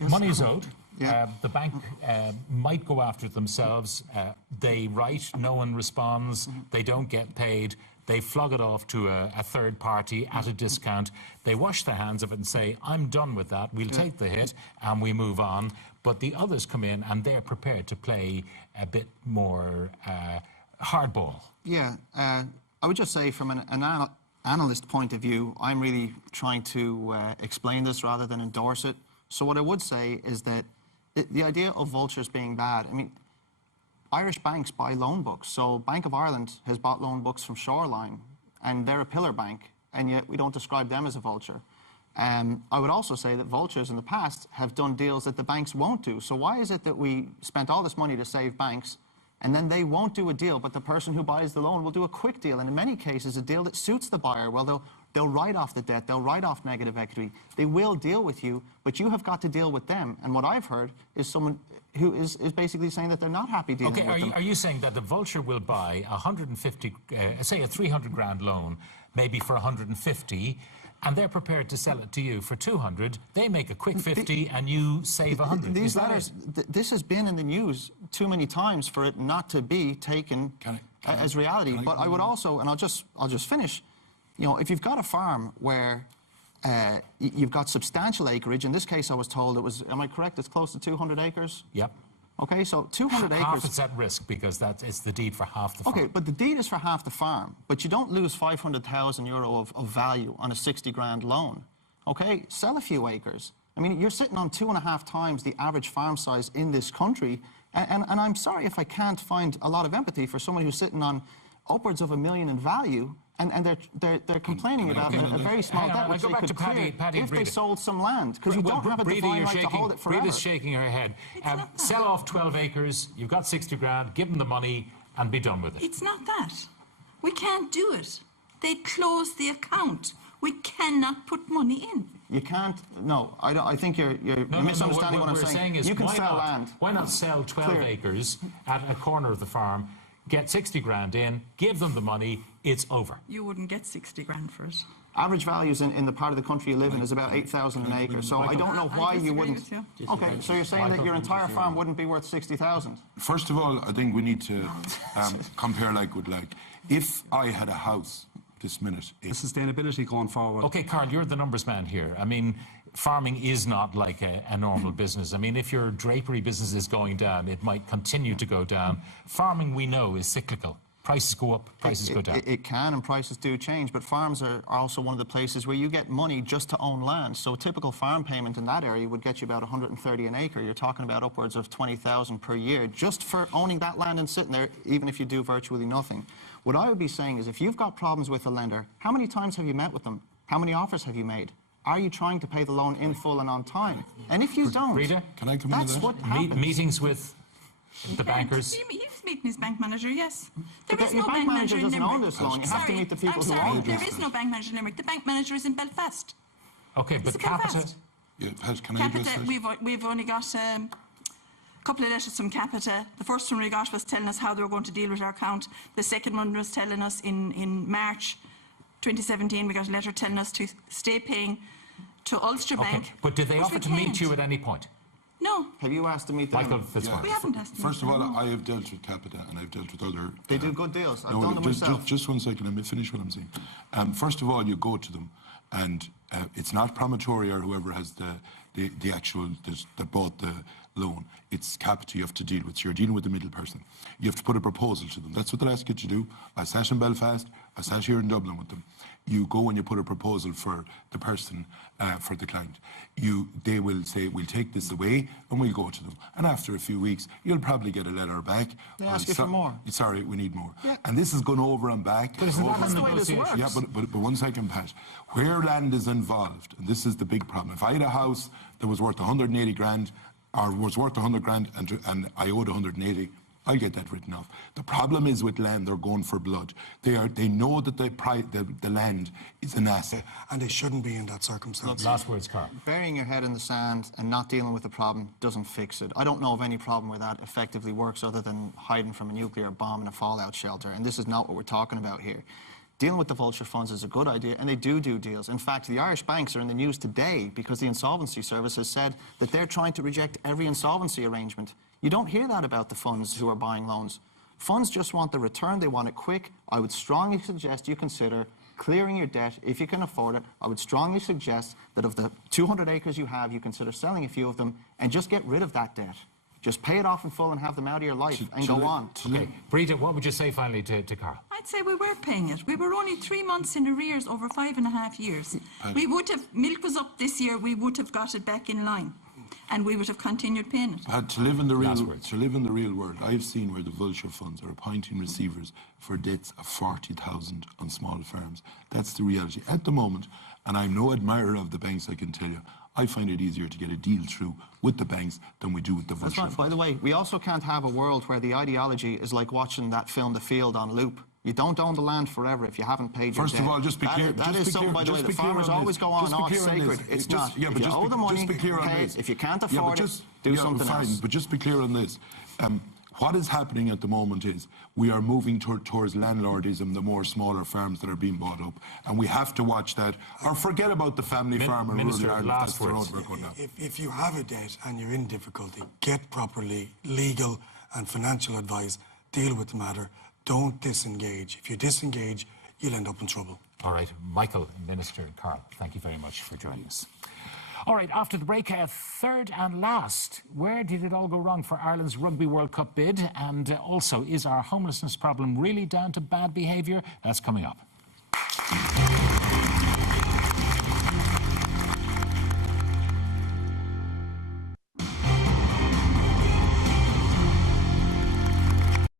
Money is owed. Yeah. The bank might go after it themselves. They write, no one responds, they don't get paid. They flog it off to a third party at a discount. They wash their hands of it and say, I'm done with that, we'll take the hit and we move on. But the others come in and they're prepared to play a bit more hardball. Yeah, I would just say from an analyst point of view, I'm really trying to explain this rather than endorse it. So what I would say is that the idea of vultures being bad, I mean, Irish banks buy loan books. So Bank of Ireland has bought loan books from Shoreline, and they're a pillar bank, and yet we don't describe them as a vulture. I would also say that vultures in the past have done deals that the banks won't do. So why is it that we spent all this money to save banks, and then they won't do a deal, but the person who buys the loan will do a quick deal, and in many cases a deal that suits the buyer? Well, they'll write off the debt, they'll write off negative equity, they will deal with you, but you have got to deal with them. And what I've heard is someone who is basically saying that they're not happy dealing with them. Are you saying that the vulture will buy 150, say a 300 grand loan, maybe for 150, and they're prepared to sell it to you for 200, they make a quick 50 and you save 100? These letters, this has been in the news too many times for it not to be taken as reality. But I would also, and I'll just finish, you know, if you've got a farm where you've got substantial acreage, in this case I was told it was, am I correct, it's close to 200 acres? Yep. Okay, so 200 acres... Half it's at risk because it's the deed for half the farm. Okay, but the deed is for half the farm, but you don't lose 500,000 euro of value on a 60 grand loan. Okay, sell a few acres. I mean, you're sitting on 2.5 times the average farm size in this country, and I'm sorry if I can't find a lot of empathy for someone who's sitting on upwards of $1 million in value, and they're complaining about a very small debt which they could clear if they sold some land, because you don't have a divine right to hold it forever. Breeda's shaking her head. Sell off 12 acres, you've got 60 grand, give them the money and be done with it. It's not that. We can't do it. They'd close the account. We cannot put money in. You can't, no, I think you're misunderstanding what I'm saying. Is you can sell land. Why not sell 12 acres at a corner of the farm, get 60 grand in, give them the money, it's over. You wouldn't get 60 grand for it. Average values in the part of the country you live in is about 8,000 an acre, so I don't know why you wouldn't. Okay, so you're saying that your entire farm wouldn't be worth 60,000? First of all, I think we need to compare like with like. If I had a house this minute... The sustainability going forward. Okay, Karl, you're the numbers man here. I mean, farming is not like a normal business. I mean, if your drapery business is going down, it might continue to go down. Farming, we know, is cyclical. Prices go up, prices go down. It can, and prices do change, but farms are also one of the places where you get money just to own land. So a typical farm payment in that area would get you about 130 an acre. You're talking about upwards of 20,000 per year just for owning that land and sitting there, even if you do virtually nothing. What I would be saying is, if you've got problems with a lender, how many times have you met with them? How many offers have you made? Are you trying to pay the loan in full and on time? And if you don't, Rita, can I come that's into that? what happens. Meetings with the bankers. He's meeting his bank manager, yes. There is your no bank manager in doesn't Limerick. own this loan. You have to meet the people who own it. There is no bank manager in Limerick. The bank manager is in Belfast. Okay, but Capita... Yeah, can I address that? We've only got a couple of letters from Capita. The first one we got was telling us how they were going to deal with our account. The second one was telling us in March 2017, we got a letter telling us to stay paying to Ulster Bank. But did they offer to meet you at any point? No. Have you asked to meet them? Michael Fitzgerald. We haven't asked them. First of all, I have dealt with Capita and I've dealt with other... They do good deals. I've done them myself. Just 1 second, let me finish what I'm saying. First of all, you go to them and it's not Promontory or whoever has the actual, that bought the loan. It's Capita you have to deal with. So you're dealing with the middle person. You have to put a proposal to them. That's what they'll ask you to do. I sat in Belfast, I sat here in Dublin with them. You go and you put a proposal for the person, for the client. They will say, we'll take this away and we'll go to them. And after a few weeks, you'll probably get a letter back. They ask you for more. Sorry, we need more. Yeah. And this is gone over and back. But isn't that the way this works? Yeah, but 1 second, Pat. Where land is involved, and this is the big problem. If I had a house that was worth 180 grand, or was worth 100 grand and I owed 180, I'll get that written off. The problem is with land, they're going for blood. They know that the land is an asset. And they shouldn't be in that circumstance. Last words, Karl. Burying your head in the sand and not dealing with the problem doesn't fix it. I don't know of any problem where that effectively works other than hiding from a nuclear bomb in a fallout shelter. And this is not what we're talking about here. dealing with the vulture funds is a good idea, and they do deals. In fact, the Irish banks are in the news today because the Insolvency Service has said that they're trying to reject every insolvency arrangement. You don't hear that about the funds who are buying loans. Funds just want the return, they want it quick. I would strongly suggest you consider clearing your debt if you can afford it. I would strongly suggest that of the 200 acres you have, you consider selling a few of them and just get rid of that debt. Just pay it off in full and have them out of your life and go on. Okay, Brita, what would you say finally to Karl? I'd say we were paying it. We were only 3 months in arrears over 5.5 years. We would have, milk was up this year, we would have got it back in line. And we would have continued paying it. To live in the real world, I've seen where the vulture funds are appointing receivers for debts of 40,000 on small firms. That's the reality at the moment, and I'm no admirer of the banks, I can tell you. I find it easier to get a deal through with the banks than we do with the vulture funds. By the way, we also can't have a world where the ideology is like watching that film The Field on loop. You don't own the land forever if you haven't paid your debt. First of all, just be clear. That is so, by the way, the farmers always go on, oh, it's sacred. It's not. Yeah, but if you owe the money, be clear pay it. If you can't afford it, do something else. But just be clear on this. What is happening at the moment is we are moving towards landlordism, the more smaller farms that are being bought up. And we have to watch that. Or forget about the family farmer in rural Ireland. That's the road we're going down. If you have a debt and you're in difficulty, get properly legal and financial advice. Deal with the matter. Don't disengage. If you disengage, you'll end up in trouble. All right, Michael, Minister, and Karl, thank you very much for joining us. All right, after the break, third and last, where did it all go wrong for Ireland's Rugby World Cup bid? And also, is our homelessness problem really down to bad behaviour? That's coming up.